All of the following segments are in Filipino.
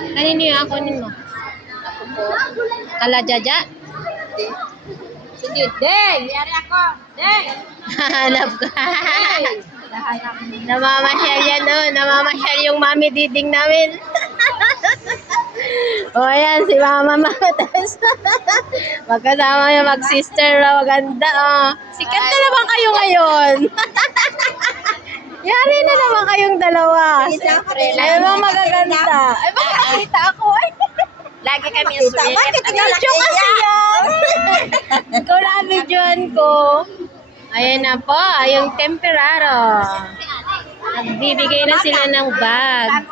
Kanino yung akunin mo? Ako po. Kala Jaja? Sige, Deng! Yari ako! Deng! Hanap ka. Namamasyal yan, oh. Namamasyal yung mami diding namin. O, ayan, si Mama Matas. Magkasama yung mag-sister na maganda, oh. Sikat na naman kayo ngayon. Yari na naman kayong dalawa. Ay, mga magaganda. Ay, baka nakita ako. Ay, Lagi kami yung sulit. bakit video kasi yan? Ikaw na videoan ko. Ayan na po, yung temperaro. Nagbibigay na sila ng bag.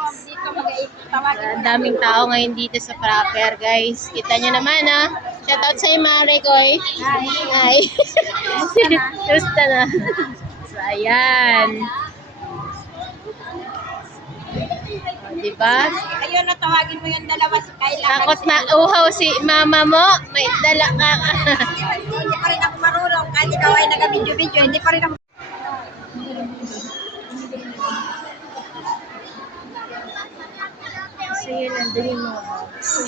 Ang daming tao ngayon dito sa Proper, guys. Kita nyo naman, ha? Shoutout sa'yo, Mare ko, eh. Hi. Gusto na. So, ayan. O, diba? Ayun, na tawagin mo yung dalawa sa kailangan. Takot na uhaw si mama mo. May dala ka. Hindi pa rin ako marunong. Kahit ikaw ay nag-video-video, hindi pa rin ako. Kasi yun, nandun yung mga box.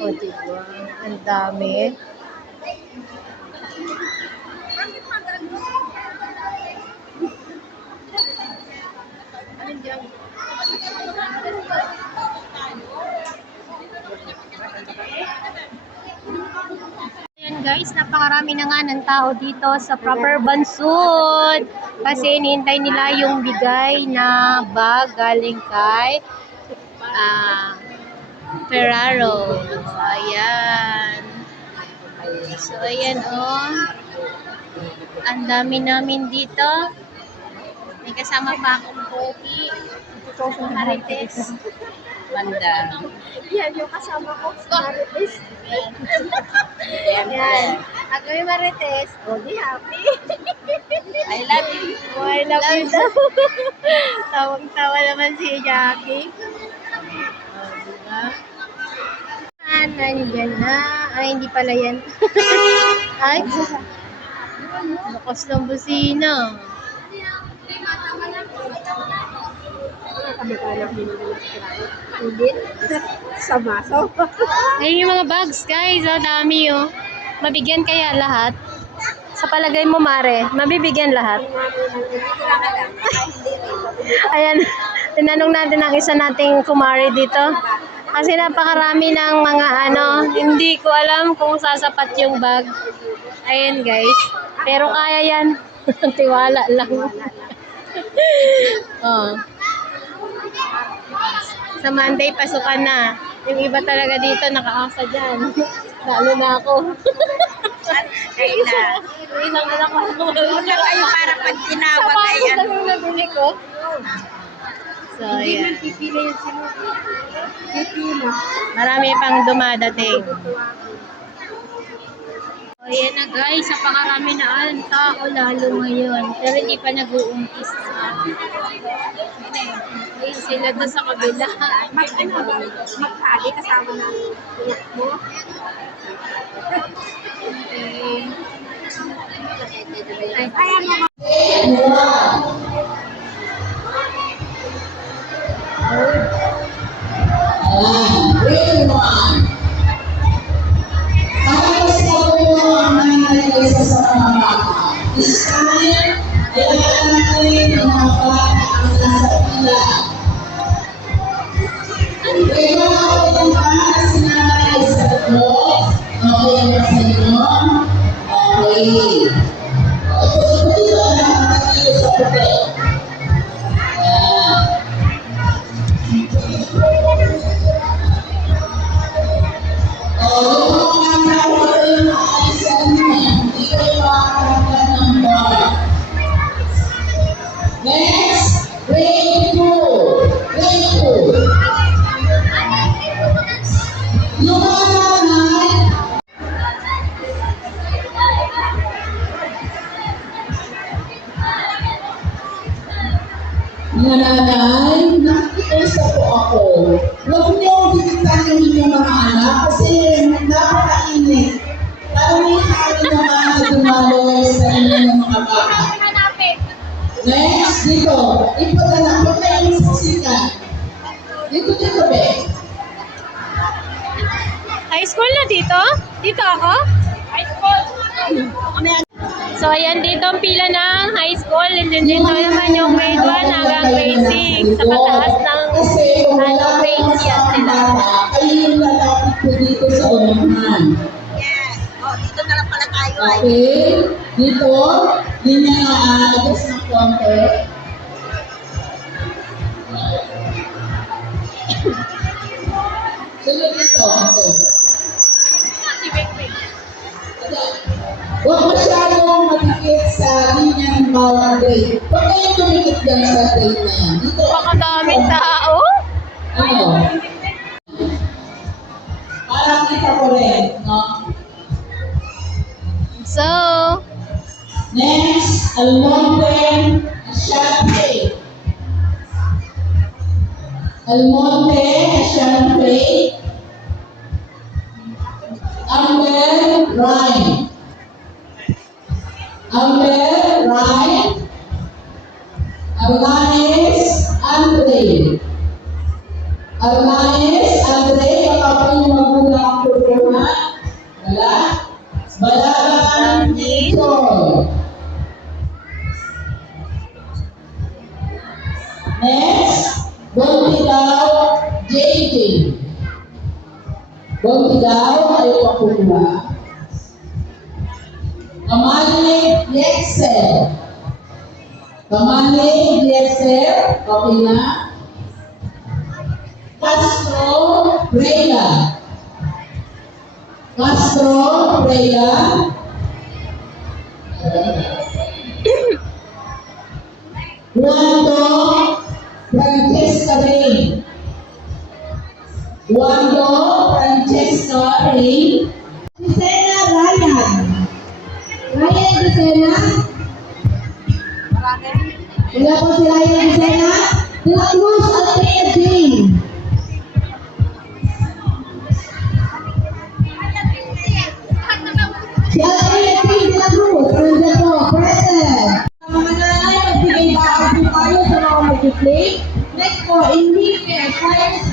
O, diba? Ang dami. Ayan guys, napakarami na nga ng tao dito sa Proper Bansud. Kasi hinihintay nila yung bigay na bag galing kay Ferraro. Ayan. So, ayan oh. Ang dami namin dito. May kasama pa akong Pogi. Marites. Banda. Yan yung kasama ko sa Marites. Yan. Ako yung Marites. O, di happy. I love you. Oh, I love you daw. Tawang-tawa naman si Jackie. Oh, diba? Nandiyan na. Ay, hindi pala yan. Ay, lakas ng busina. Hindi. Sa baso. Ayun yung mga bags, guys. Oh, dami, oh. Mabigyan kaya lahat? Sa palagay mo, Mare, mabibigyan lahat? Ayan, tinanong natin ang isa nating kumari dito. Kasi napakarami ng mga hindi ko alam kung sasapat yung bag. Ayan, guys. Pero kaya yan. Tiwala lang. Oh. Sa Monday, pasukan na. Yung iba talaga dito, nakaasa dyan. Lalo na ako. Kaya Isang anak ko. Una kayo para pag tinawag ay Sapatos ano. lang yung nabili ko. So, yan. Pipili yung Pipila. Marami pang dumadating. So, yan na guys. Napakarami na ang tao lalo ngayon. Pero hindi pa nag-uumpisa. Ayun sila doon sa kabila. Magtali kasama na iyak mo. Okay. Kaya mo Grade 1. Tapos na po ang nangyayari sa mga bata. This time, kailangan natin ang mga bata ang nasa pila. Grade 1 ako yung bata sinanay sa loob. Okay ba sa inyo? Okay. Ito ang nakakatiyo sa puti. Next, grade 2. Grade 2. Yung mga nanay, nakikiisa po ako. Huwag niyo bigitan yung inyong mga anak kasi napakainit. Lalo may hangin naman na dumaloy sa inyong mga bata. Next, dito. Ipadala ko kayo sa sikat. Dito, be. dito? Dito ako? So, ayan dito ang pila ng high school. And then dito naman yung grade 1 hanggang grade 6. Sa pataas ng grades yan sila. Kayo yung lalapit ko dito sa unahan. Yes. Oh, dito na lang pala tayo ay. Okay? Dito, yun yung adjust ng konti. Sunod dito. Okay. Huwag masyadong matikit sa linya ng bawang grade. Huwag kayong tumikit dyan sa grade na yan. Dito. Baka daming tao. Ano? Parang kita ko rin, no? So, Next, Almonte Asante. Almonte Asante. Amber Ryan. Amber Ryan. Arnaez Andre. Arnaez Andre. Baka pa yung magulang ang programa. Wala. Balagan Nicole. Next, Bontigaw JJ. Bontigaw, ayaw pa kukuha. Kamali Lexer. Kamali Lexer, okay na. Castro Reyla. Castro Reyla. Wando Francesca Ray. Wando Francesca Ray. Gisela Ryan. Ryan Gisela. Wala po si Ryan Gisela. De La Cruz Althea Jane. Si Althea Jane De La Cruz. Nandiyan po. Present. Mga nanay, magbigay ba ako tayo sa mga mag-play? Next po, Enrique, Science